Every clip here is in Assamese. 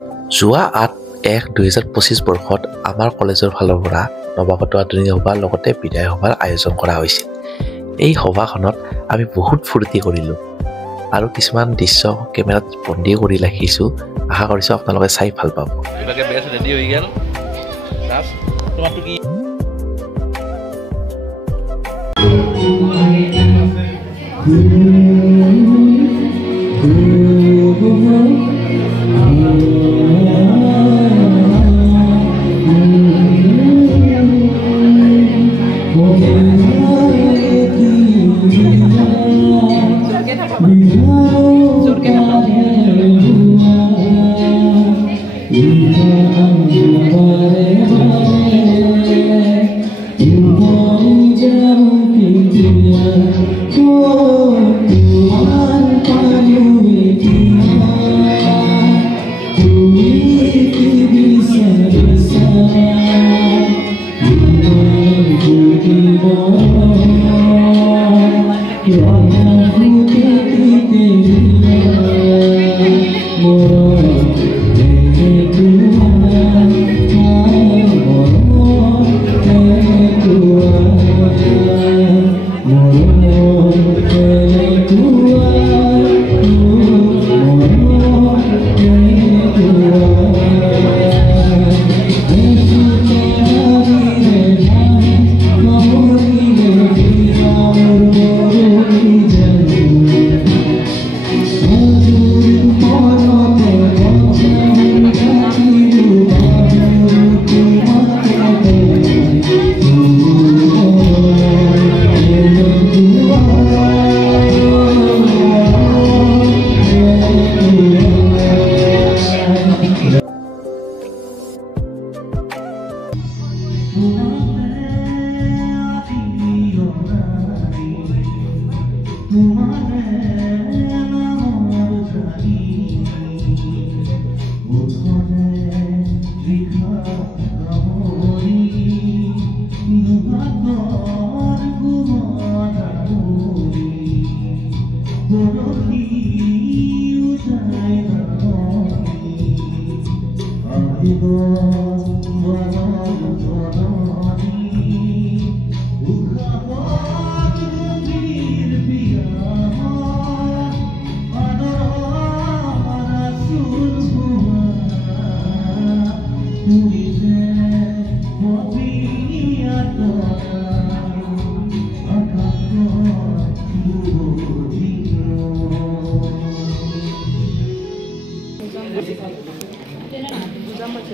যোৱা 8-1-2025 বৰ্ষত আমাৰ কলেজৰ ফালৰ পৰা নৱাগত আদৰণি সভাৰ লগতে বিদায় সভাৰ আয়োজন কৰা হৈছিল। এই সভাখনত আমি বহুত ফূৰ্তি কৰিলোঁ আৰু কিছুমান দৃশ্য কেমেৰাত বন্দী কৰি ৰাখিছোঁ। আশা কৰিছোঁ আপোনালোকে চাই ভাল পাব।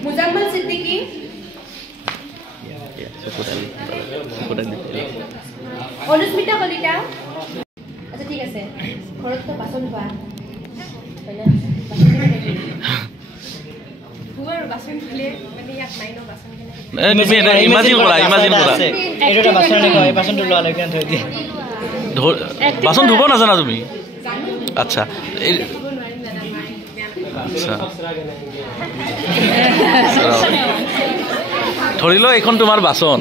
মুজাম্মল সিদ্দিকী অনুস্মিতা কলিতা আচ্ছা ঠিক আছে ঘৰত তো বাচন ধোৱা বাচন ধুলে মানে ইয়াত নাই ন বাচন ইমাজিন কৰা এইটো বাচন নহয় বাচন ধুৱা লাগে থৈ দিয়ে বাচন ধুব নাজানা তুমি আচ্ছা আচ্ছা ধৰি লও এইখন তোমাৰ বাচন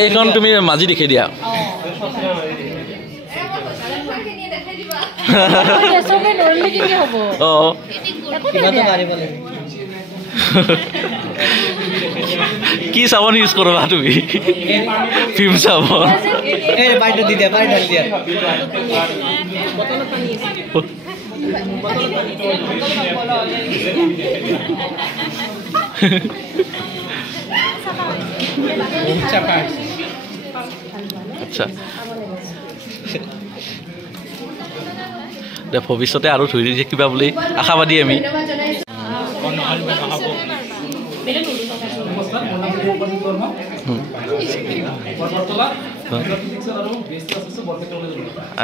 এইখন তুমি মাজি দেখি দিয়া কি চাবোন ইউজ কৰবা তুমি ফিম চাবোন আচ্ছা ভৱিষ্যতে আৰু ধৰি দিছে কিবা বুলি আশাবাদী আমি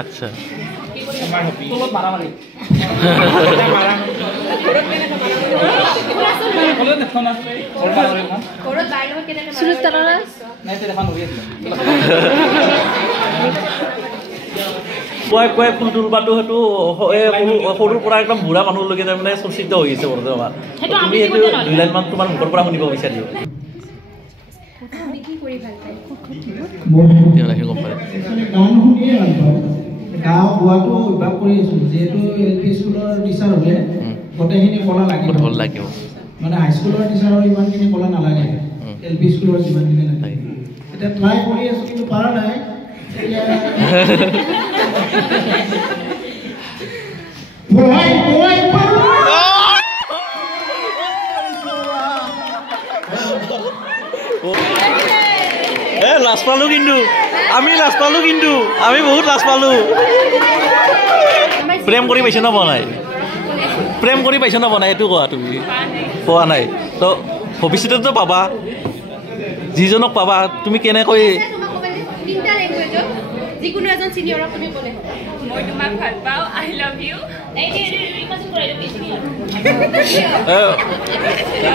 আচ্ছা পুৱাই ফুল তুলবাটো সেইটো সৰুৰ পৰা একদম বুঢ়া মানুহলৈকে তাৰমানে চৰ্চিত হৈ গৈছে বৰ্তমান তুমি এইটো 2 লাইন মান তোমাৰ মুখৰ পৰা শুনিব বিচাৰিও গাঁও গোৱাটো অভ্যাস কৰি আছো যেহেতু এল পি স্কুলৰ টিচাৰ হ'লে গোটেইখিনি কলা লাগিব মানে হাইস্কুলৰ টিচাৰৰ ইমানখিনি ক'লা নালাগে LP স্কুলৰ যিমানখিনি লাগে এতিয়া ট্ৰাই কৰি আছোঁ কিন্তু পাৰা নাই লাজ পালোঁ কিন্তু আমি বহুত লাজ পালোঁ প্ৰেম কৰি পাইছে ন বনাই প্ৰেম কৰি পাইছে ন বনাই এইটো কোৱা তুমি পোৱা নাই তো ভৱিষ্যতেতো পাবা যিজনক পাবা তুমি কেনেকৈ তিনিটা লেংগুৱেজত যিকোনো এজন চিনিয়ৰক তুমি ক'লে মই তোমাক ভাল পাওঁ আই লাভ ইউ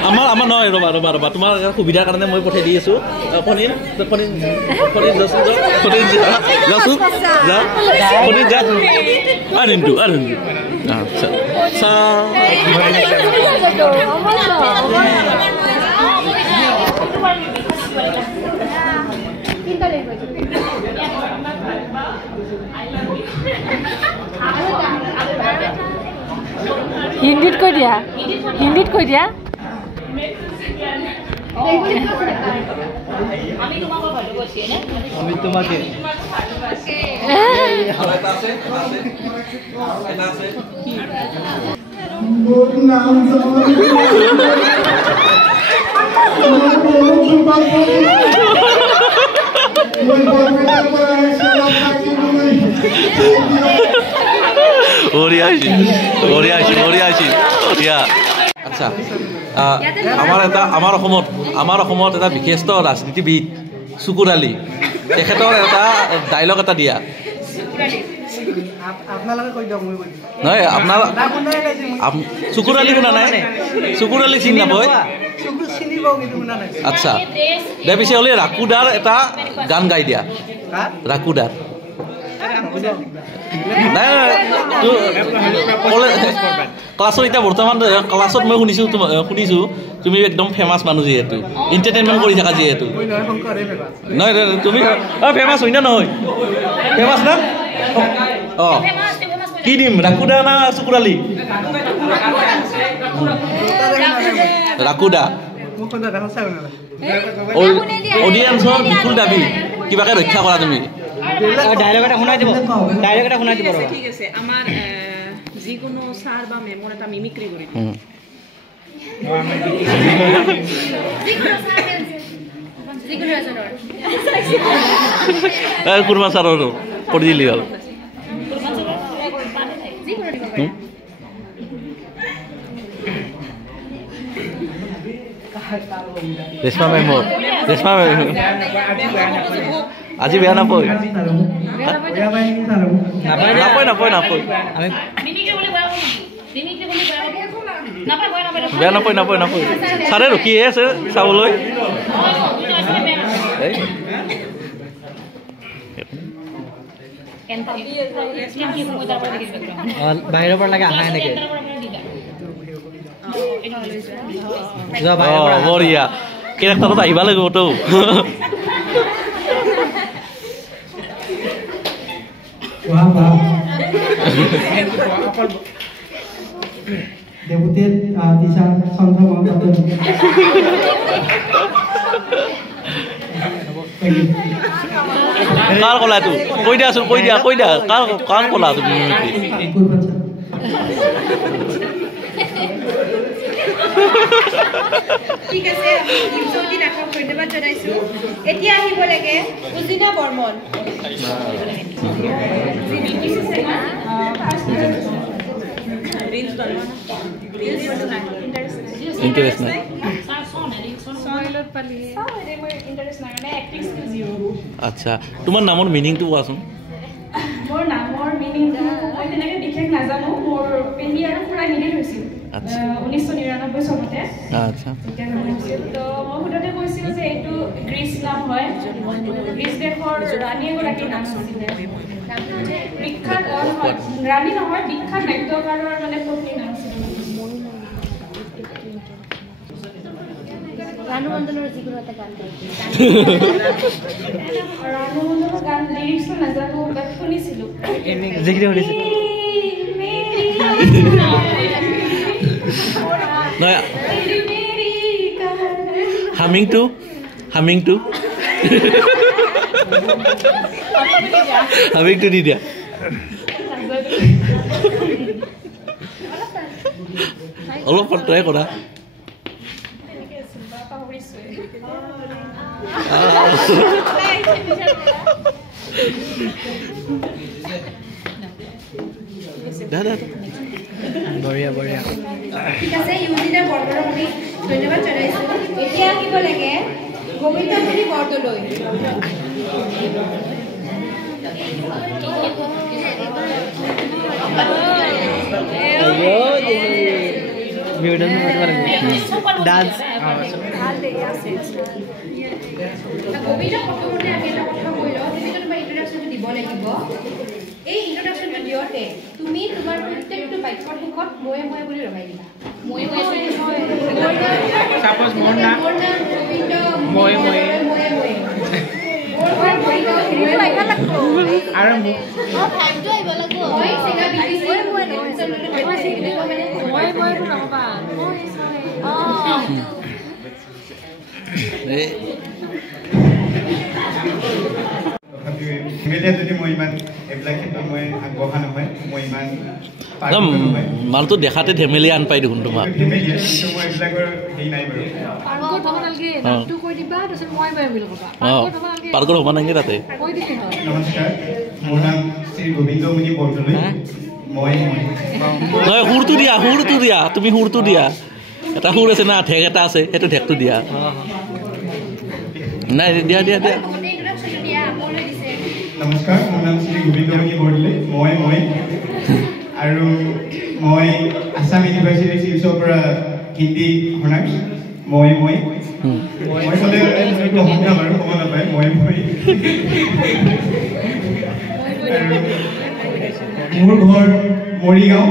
আমাৰ নহয় ৰবা তোমাৰ সুবিধাৰ কাৰণে মই পঠাই দি আছোঁ তিনিটা লেংগুৱেজত হিন্দীত কৈ দিয়া আমি তোমাকে মোৰ নাম আচ্ছা আমাৰ অসমত এটা বিশিষ্ট ৰাজনীতিবিদ চুকুৰ আলী তেখেতৰ এটা ডাইলগ এটা দিয়া আপোনালোকে কৈ দিয়ক মই কৈ দিম নহয় আপোনাৰ চুকুৰ আলী শুনা নাই চুকুৰ আলী চিনি নাপায় চিনি পাওঁ কিন্তু শুনা নাই আচ্ছা দে পিছে হ'লে ৰাকুদাৰ এটা গান গাই দিয়া ৰাকুদাৰ নাই ক্লাছত এতিয়া বৰ্তমান ক্লাছত মই শুনিছোঁ তুমি একদম ফেমাছ মানুহ যিহেতু এণ্টাৰটেইনমেণ্ট কৰি থাকা যিহেতু নহয় তুমি ফেমাছ হয় না নহয় ফেমাছ না অঁ কি দিম ৰাকুদা না চুকুৰালি ৰাকুদা অডিয়েন্সৰ বিপুল দাবী কিবাকে ৰক্ষা কৰা তুমি ডাইলগ এটা শুনাই দিব ঠিক আছে আমাৰ যিকোনো ছাৰ বা মেমৰ এটা মিমিক্ৰি কৰি যিকোনো এজনৰ কুৰ্মা ছাৰৰ কৰি দিলি হ'ল যিকোনো দিব পাৰে ৰেশমা মেম আজি বেয়া নাপায় বেয়া নাপায় ছাৰে ৰখিয়ে আছে চাবলৈ বাহিৰৰ পৰা লাগে আহা এনেকে বঢ়িয়া কেৰেক্টাৰত আহিব লাগিবতো ডেপুটেড টিচাৰ চন্দ্ৰ মহন্ত কাৰ ক'লা তো কৈ দিয়া কাৰ ক'লা তুমি ঠিক আছে চৌধুৰী দাসক ধন্যবাদ জনাইছো এতিয়া আহিব লাগে উজিনা বৰ্মন ইণ্টাৰেষ্ট নাই আচ্ছা তোমাৰ নামৰ মিনিংটো কোৱাচোন মোৰ নামৰ মিনিংটো মই তেনেকৈ বিশেষ নাজানো মোৰ পেহী আৰু খুৰা মিলি হৈছিল 1999 চনতে আচ্ছা তো মই সুধোতে কৈছিল যে এইটো গ্ৰীচ নাম হয় গ্ৰীচ দেশৰ ৰাণী এগৰাকীৰ নাম আছিলে বিখ্যাত ৰাণী নহয় বিখ্যাত নাট্যকাৰৰ মানে পত্নীৰ নাম আছিলে ৰাণু মণ্ডলৰ যিকোনো এটা গান ৰাণু মণ্ডলৰ গান লিৰিক্সটো নাজানো বাট শুনিছিলোঁ নহয় হামিং টু হামিং টু দি দিয়া অলপ ট্ৰাই কৰা বঢ়িয়া বঢ়িয়া ঠিক আছে ইউজিনা বৰদলৈ ধন্যবাদ জনাইছো এতিয়া আহিব লাগে গোবিন্দপুৰী বৰদলৈ ডান্স গোবিন্দ প্ৰথমতে আমি এটা কথা কৈ লওঁ তুমি তোমাৰ ইন্ট্ৰডাকশ্যনটো দিব লাগিব এই ইন্ট্ৰডাকশ্যনটো দিওঁতে তুমি তোমাৰ প্ৰত্যেকটো বাক্যৰ শেষত মই বুলি লগাই দিবা মই Suppose মোৰ নাম গোবিন্দ মই আৰু মই চেঙা বিকিছে যদি মই ইমান এইবিলাক ক্ষেত্ৰত মই আগবঢ়া নহয় মই ইমান মানুহটো দেখাতে ধেমেলি আন পাই দেখোন তোমাক মই এইবিলাকৰ হেৰি নাই বাৰু পাৰ্কৰ হ'ব নালাগে তাতে নমস্কাৰ মোৰ নাম শ্ৰী গোবিন্দমণি বৰদলৈ নহয় সুৰটো দিয়া তুমি সুৰটো দিয়া এটা সুৰ আছে না ঠেক এটা আছে সেইটো ঠেকটো দিয়া নাই দিয়া নমস্কাৰ মোৰ নাম শ্ৰী গোবিন্দমণি বৰদলৈ মই আৰু মই আছাম ইউনিভাৰ্চিটি চিভিলছৰ পৰা হিন্দী অনাৰ্ছ মই ক'লে অসমীয়া বাৰু ক'ব নাপায় মই আৰু মোৰ ঘৰ মৰিগাঁও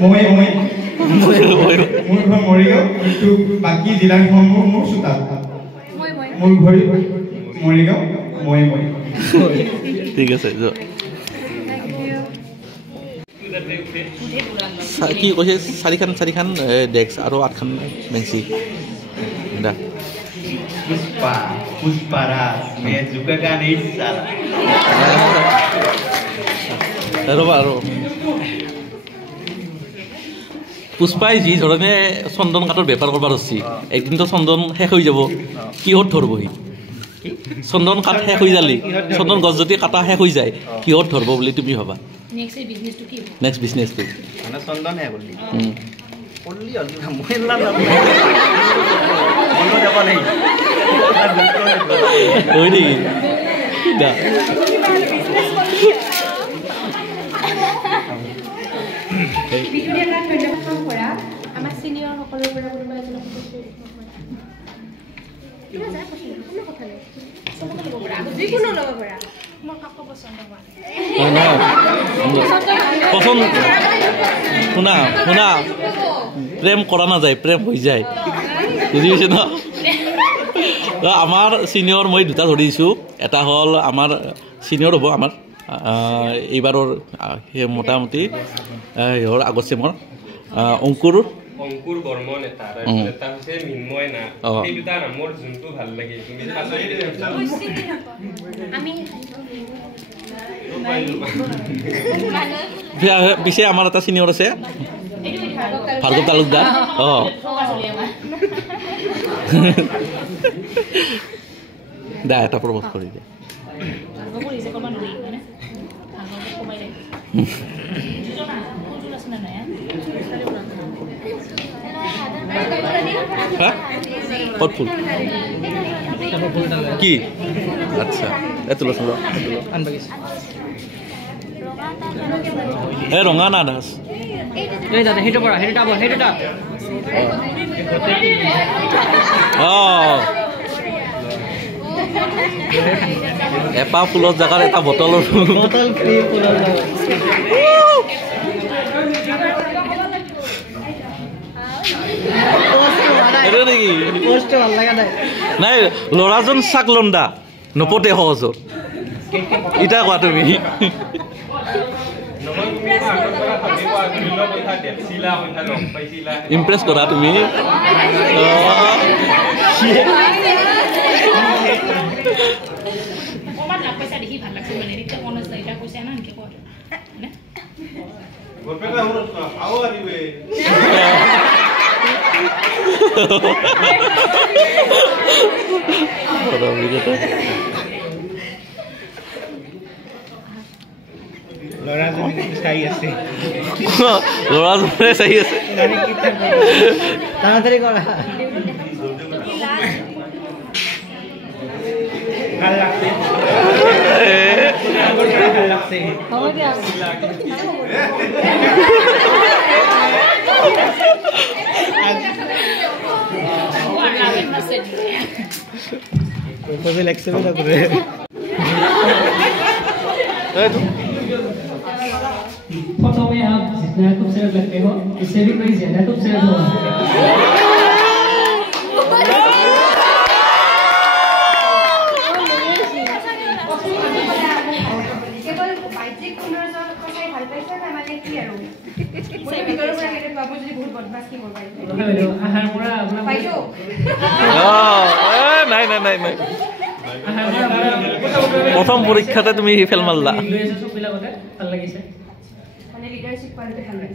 মোৰ ঘৰ মৰিগাঁও কিন্তু বাকী জিলাসমূহ মোৰ চোতাল মোৰ ঘৰ মৰিগাঁও মই ঠিক আছে কি কৈছে চাৰিখান ডেস্ক আৰু 8খান বেঞ্চি ৰ'বা আৰু পুষ্পাই যি ধৰণে চন্দন কাঠৰ বেপাৰ কৰিব ধৰিছে একদিনতো চন্দন শেষ হৈ যাব কিহত ধৰবহি চন্দন কাঠ শেষ হৈ যালি চন্দন গছ যদি কাটা শেষ হৈ যায় কিহত ধৰব বুলি তুমি ভাবা নেক্সট বিজনেছটো চন্দনহে হয় নেকি আমাৰ চিনিয়ৰ সকলৰ পৰা কোনোবা এজনক যিকোনো ল'ব পাৰা পচন্দ শুনা প্ৰেম কৰা নাযায় প্ৰেম হৈ যায় বুজি পাইছে ন আমাৰ চিনিয়ৰ মই দুটা ধৰিছোঁ এটা হ'ল আমাৰ চিনিয়ৰ হ'ব আমাৰ এইবাৰৰ মোটামুটি সিহঁৰ আগত চেমৰ অংকুৰ বৰ্মন এটা হৈছে মিন্ময় না এই দুটা নামৰ যোনটো ভাল লাগে তুমি পিছে আমাৰ এটা চিনিয়ৰ আছে ভাৰ্গৱ তালুকদাৰ দা এটা প্ৰপ'জ কৰি দে ক'ত ফুল কি আচ্ছা এইটো ল এই ৰঙা না দাস এপাহ ফুলৰ জেগাত এটা বটলৰ নেকি নাই ল'ৰাজন চাক লণ্ডা নপতে সহজত ইটা কোৱা তুমি ইমপ্ৰেছ কৰা তুমি ল'ৰাজনী চাই আছে ল'ৰাজনে চাই আছে তাড়াতাড়ি কৰা ভাল লাগছে ভাল লাগছে प्रथम आप जितना खूबसूरत लगते हो इससे भी कोई ज्यादा खूबसूरत हो কেৱল বাহ্যিক সৌন্দৰ্যৰ কথাই ভাল পাইছে না মানে কি আৰু মই ভিতৰৰ পৰা কেনে পাব যদি বহুত বদমাছ কি কৰিব পাৰিব আহাৰ পৰা আপোনাৰ পাইছো নাই নাই নাই নাই প্ৰথম পৰীক্ষাতে তুমি ফেল মাৰলা চব বিলাকতে ভাল লাগিছে মানে লিডাৰশ্বিপ পালে ভাল লাগে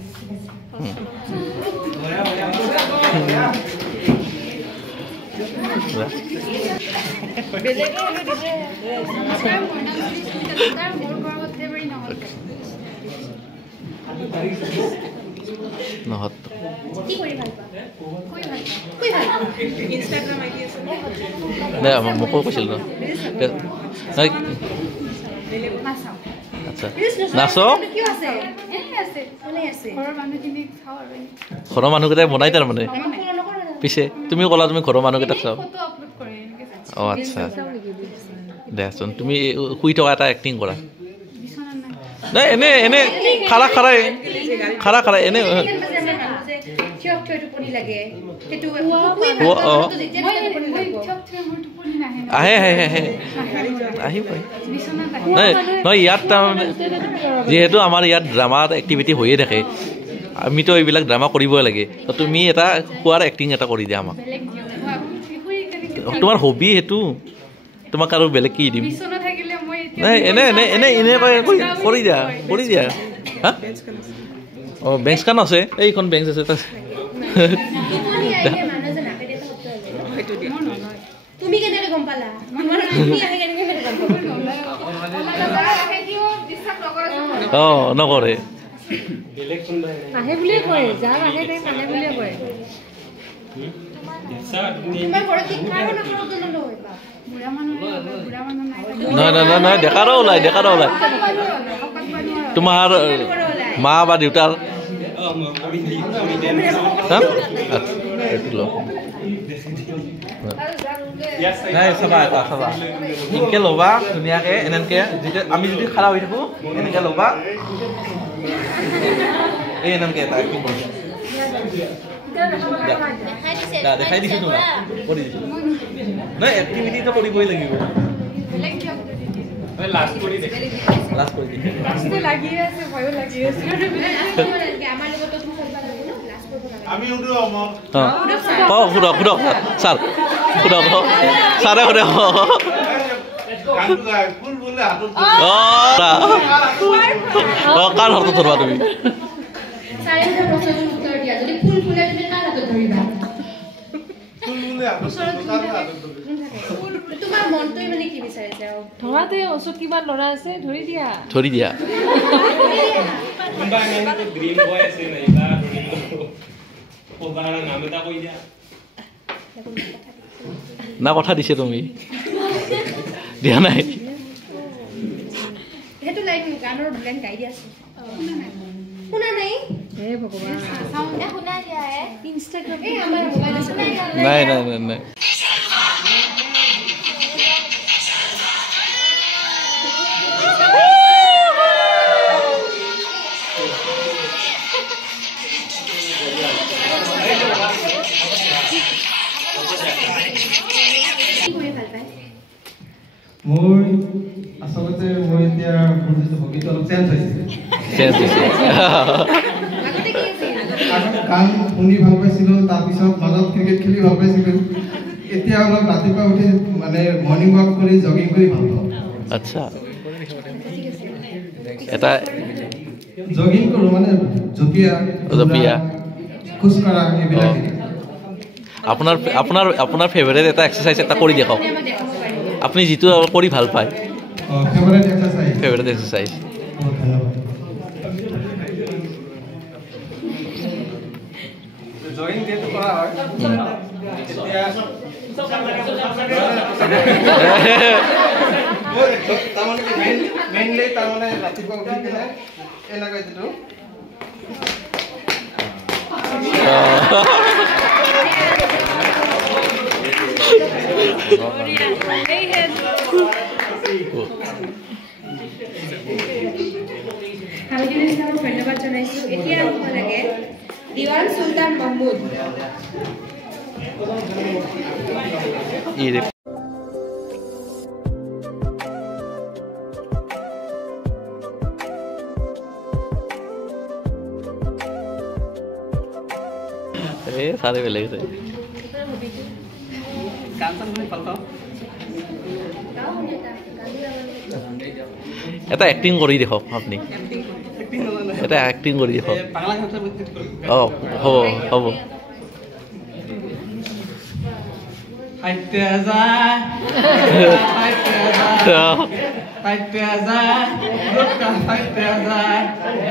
নহত কি কৰি ভাল পা কৈ ভাল ইনষ্টাগ্ৰাম আইডি আছে নাই মোকো কৈছিল ন আচ্ছা নাচ কি আছে এনে আছে ওলাই আছে ঘৰৰ মানুহখিনি খাও আৰু ঘৰৰ মানুহকেইটাই বনাই তাৰমানে পিছে তুমি ক'লা তুমি ঘৰৰ মানুহকেইটাক চাওঁ ফটো আপলোড কৰে এনেকৈ অঁ আচ্ছা দেচোন তুমি শুই থকা এটা এক্টিং কৰা নাই এনে এনে খাৰা খাৰা এনে আহে আহিব নাই নহয় ইয়াত তাৰমানে যিহেতু আমাৰ ইয়াত ড্ৰামাৰ এক্টিভিটি হৈয়ে থাকে আমিতো এইবিলাক ড্ৰামা কৰিবই লাগে তো তুমি এটা খোৱাৰ এক্টিং এটা কৰি দিয়া আমাক তোমাৰ হবি সেইটো তোমাক আৰু বেলেগ কি দিম নাই এনে এনে এনে এনে কৰি দিয়া হা অঁ বেঞ্চখন আছে এইখন বেঞ্চ আছে তাত তুমি কেনেকৈ গম পালা অঁ নকৰে আহে বুলিয়ে কয় যাৰ আহে তাই মানে বুলিয়ে কয় তোমাৰ ঘৰত কি কাৰো নকৰো নহয় বা বুঢ়া মানুহ নহয় ডেকাৰো ওলাই তোমাৰ মা বা দেউতাৰ নাই চাবা এনেকে ল'বা ধুনীয়াকে এনেকে যেতিয়া আমি যদি খাৰা হৈ থাকো এনেকে ল'বা এই এনেকে এটা দেখাই দিছো তোমাক কৰি দিছো নাই এক্টিভিটিটো কৰিবই লাগিব লাষ্ট কৰি সুধক ছাৰ সুধক ছাৰে সুধক কাৰ হাতত ধৰবা তুমি তোমাৰ মনটোই মানে কি বিচাৰিছে ধৰাতে ওচৰত কিবা ল'ৰা আছে ধৰি দিয়া না কথা দিছে তুমি দিয়া নাই সেইটো লাইক গানৰ গান গাই দি আছে শুনা নাই হে ভগৱান এ শুনা দিয়া হে ইনষ্টাগ্ৰাম এই আমাৰ মোবাইল আছে নাই মোৰ আচলতে মই এতিয়া মোৰ যিটো হবিটো অলপ চেঞ্জ হৈছে গান শুনি ভাল পাইছিলোঁ তাৰপিছত মাজত ক্ৰিকেট খেলি ভাল পাইছিলোঁ এতিয়া অলপ ৰাতিপুৱা উঠি মানে মৰ্ণিং ৱাক কৰি জগিং কৰি ভাল পাওঁ আচ্ছা এটা জগিং কৰোঁ মানে জঁপিয়া জঁপিয়া। খোজ কঢ়া এইবিলাক আপোনাৰ আপোনাৰ আপোনাৰ ফেভাৰেট এটা এক্সাৰচাইজ এটা কৰি দেখাওক আমাক দেখাব পাৰিব আপুনি যিটো কৰি ভাল পায় ফেভাৰেট এক্সাৰচাইজ ফেভাৰেট এক্সাৰচাইজ বহুত ধন্যবাদ জগিং যেহেতু কৰা হয় তাৰমানে মেইনলি তাৰমানে ৰাতিপুৱা উঠি কিনে এনেকৈ যিটো হামিদুল ইছলামক ধন্যবাদ জনাইছোঁ এতিয়া আহিব লাগে দিৱান চুলতান মাহমুদ চাৰে বেলেগ এটা এক্টিং কৰি দেখক আপুনি এটা এক্টিং কৰি দেখক অঁ হ'ব হ'ব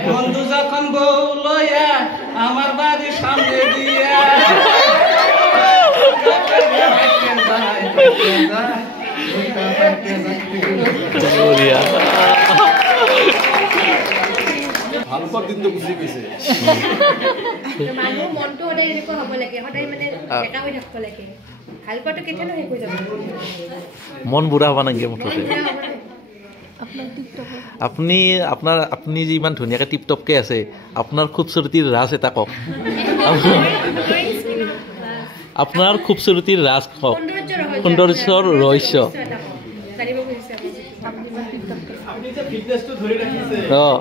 বন্ধু যখন বউ লইয়া আমার বাড়ির সামনে দিয়া মানুহৰ মনটো সদায় এনেকুৱা হ'ব লাগে সদায় মানে ডেকা হৈ থাকিব লাগে ভাল পোৱাটো কেতিয়ানো শেষ হৈ যাব মন বুঢ়া হ'ব নালাগে মুঠতে আপুনি আপুনি যে ইমান ধুনীয়াকৈ টিপটপকৈ আছে আপোনাৰ খুবচুৰতিৰ ৰাজ এটা কওক আপোনাৰ খুবচুৰতিৰ ৰাজ কওক সৌন্দৰ্যৰ ৰহস্য জানিব খুজিছে অঁ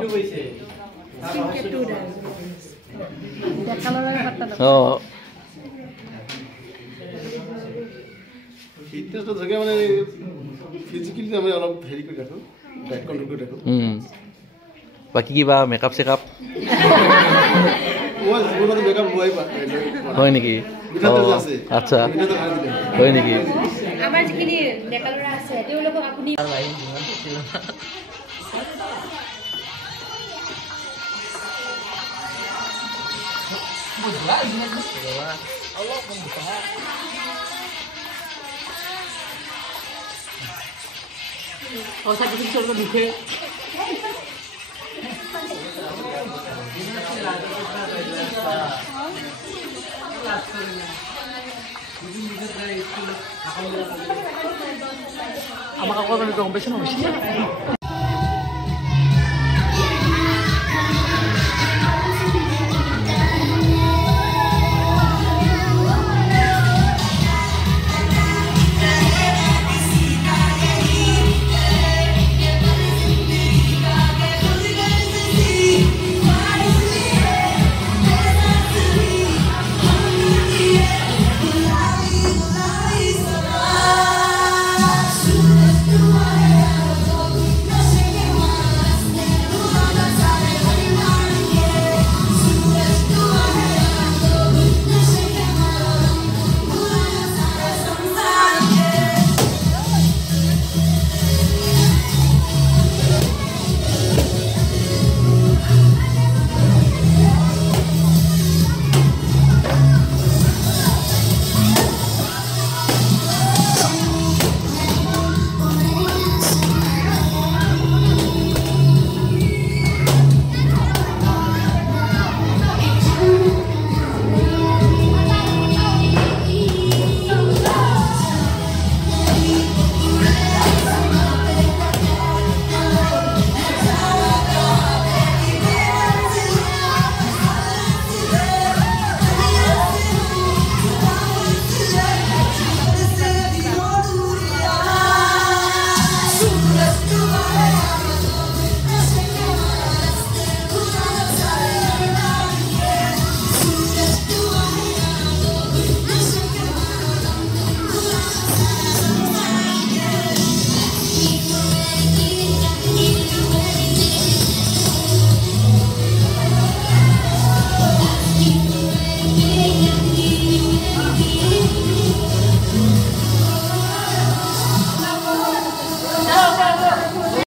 অঁ ফিটনেছটো থাকে মানে ফিজিকেলি আমি অলপ হেৰি কৰি ৰাখোঁ ডাইট কণ্ট্ৰল কৰি ৰাখোঁ বাকী কিবা মেকআপ চেকআপ মই জীৱনত মেকআপ লোৱাই হয় নেকি আচ্ছা হয় নেকি আমাৰ যিখিনি ডেকা ল'ৰা আছে তেওঁলোকক আপুনি আমাক অকণমান গম পাইছে নহয়